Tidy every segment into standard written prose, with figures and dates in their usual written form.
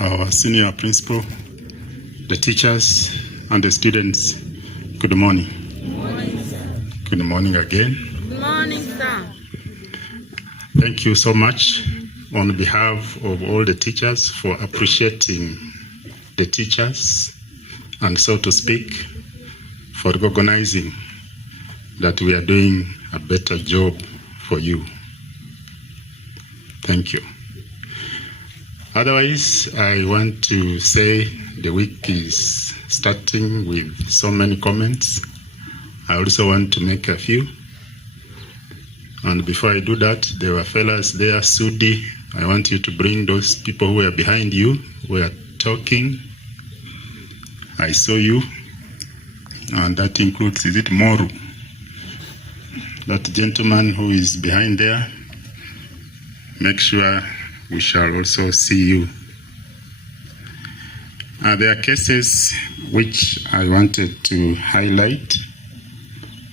our senior principal, the teachers, and the students. Good morning. Good morning, sir. Good morning again. Good morning, sir. Thank you so much on behalf of all the teachers for appreciating the teachers and, so to speak, for recognizing that we are doing a better job for you. Thank you. Otherwise, I want to say the week is starting with so many comments. I also want to make a few. And before I do that, there were fellas there, Sudi. I want you to bring those people who are behind you, who are talking. I saw you. And that includes, is it Moru? That gentleman who is behind there. Make sure we shall also see you. There are cases which I wanted to highlight.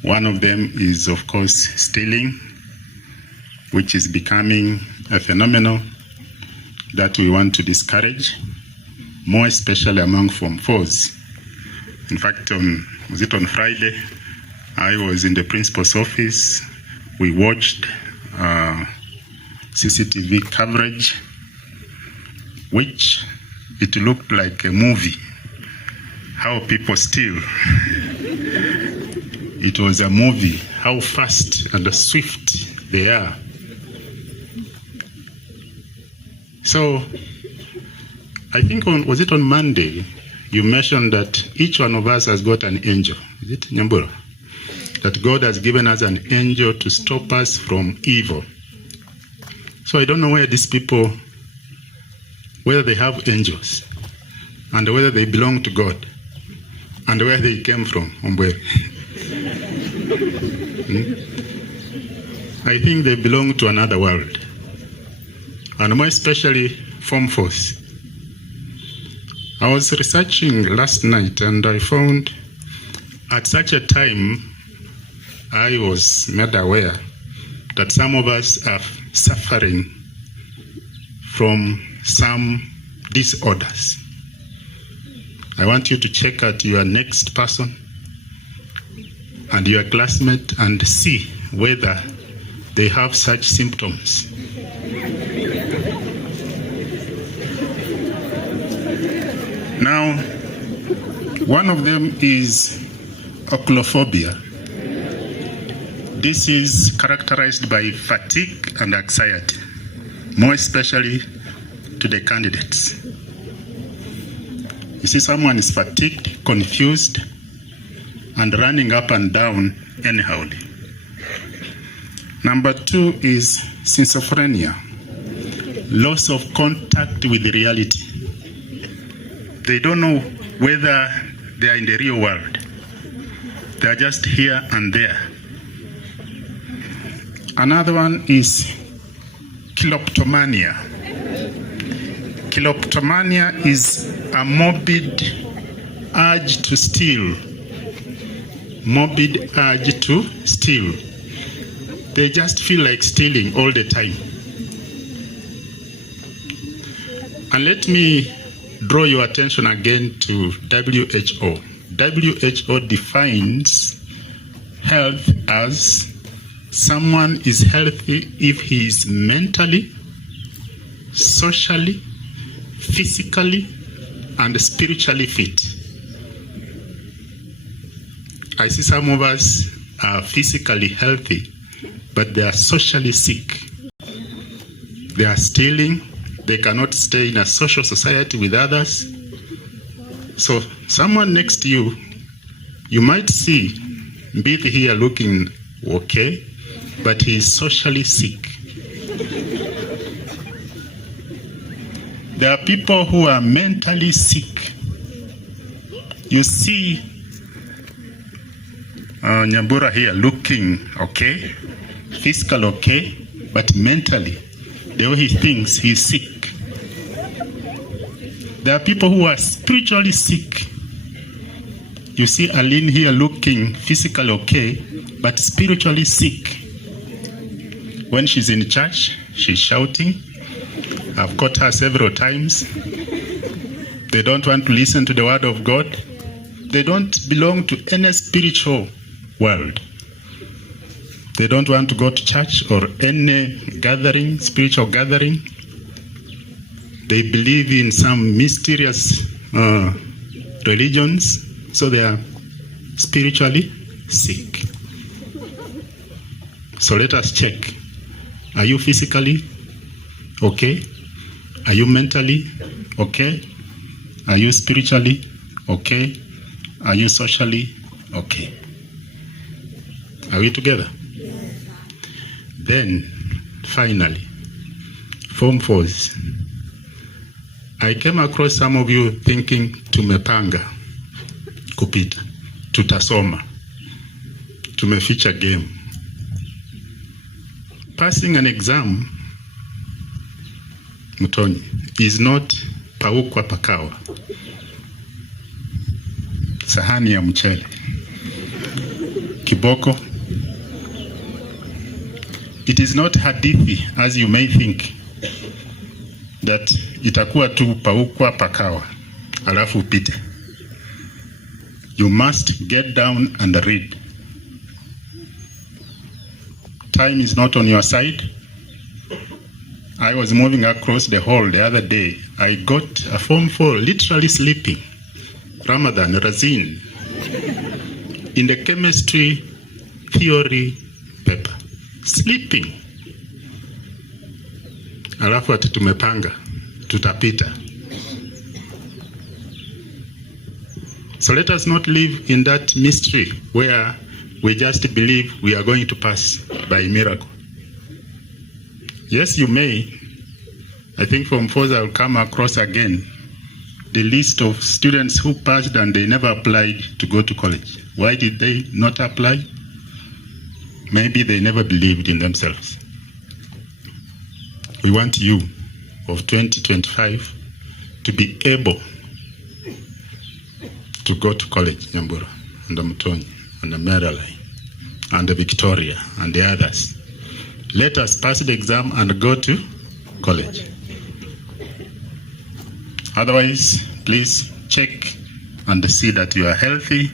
One of them is, of course, stealing, which is becoming a phenomenon that we want to discourage, more especially among Form 4s. In fact, was it on Friday? I was in the principal's office. We watched CCTV coverage, which it looked like a movie, how people steal. It was a movie, how fast and swift they are. So, I think, was it on Monday, you mentioned that each one of us has got an angel. Is it Nyambura? That God has given us an angel to stop us from evil. So I don't know where these people, whether they have angels, and whether they belong to God, and where they came from. I think they belong to another world, and more especially Form 4s. I was researching last night, and I found at such a time, I was made aware that some of us are suffering from some disorders. I want you to check out your next person and your classmate and see whether they have such symptoms. Now, one of them is oculophobia. This is characterized by fatigue and anxiety, more especially to the candidates. You see, someone is fatigued, confused, and running up and down anyhowly. Number 2 is schizophrenia, loss of contact with reality. They don't know whether they are in the real world. They are just here and there. Another one is kleptomania. Kleptomania is a morbid urge to steal. Morbid urge to steal. They just feel like stealing all the time. And let me draw your attention again to WHO. WHO defines health as someone is healthy if he is mentally, socially, physically, and spiritually fit. I see some of us are physically healthy, but they are socially sick. They are stealing. They cannot stay in a social society with others. So someone next to you, you might see Mbithi here looking okay, but he is socially sick. There are people who are mentally sick. You see Nyambura here looking okay, physical okay, but mentally, the way he thinks, he's sick. There are people who are spiritually sick. You see Aline here looking physically okay, but spiritually sick. When she's in church, she's shouting. I've caught her several times. They don't want to listen to the word of God. They don't belong to any spiritual world. They don't want to go to church or any gathering, spiritual gathering. They believe in some mysterious religions, so they are spiritually sick. So let us check. Are you physically okay? Are you mentally okay? Are you spiritually okay? Are you socially okay? Are we together? Then, finally, Form 4s. I came across some of you thinking tumepanga kupita, tutasoma, tumeficha game. Passing an exam, Mutoni, is not paukwa pakawa, sahani ya mchele, kiboko. It is not hadithi as you may think, that itakuwa tu paukwa pakawa alafu upite. You must get down and read. Time is not on your side. I was moving across the hall the other day. I got a Form 4 literally sleeping. Ramadan, Razin, in the chemistry theory paper. Sleeping. Alafu ati tumepanga, tutapita. So let us not live in that mystery where we just believe we are going to pass by miracle. Yes, you may. I think Form 4s I will come across again the list of students who passed and they never applied to go to college. Why did they not apply? Maybe they never believed in themselves. We want you of 2025 to be able to go to college, Nyambura, and the Mutoni, and the Maryline, and the Victoria, and the others. Let us pass the exam and go to college. Otherwise, please check and see that you are healthy.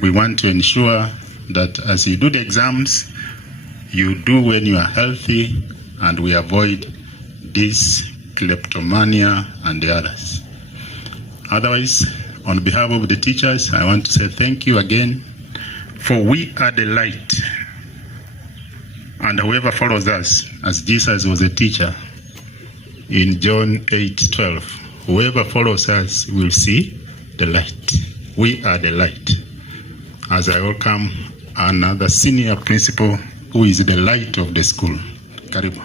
We want to ensure that as you do the exams, you do when you are healthy, and we avoid this kleptomania and the others. Otherwise, on behalf of the teachers, I want to say thank you again, for we are the light. And whoever follows us, as Jesus was a teacher in John 8:12, whoever follows us will see the light. We are the light. As I welcome another senior principal who is the light of the school. Karibu.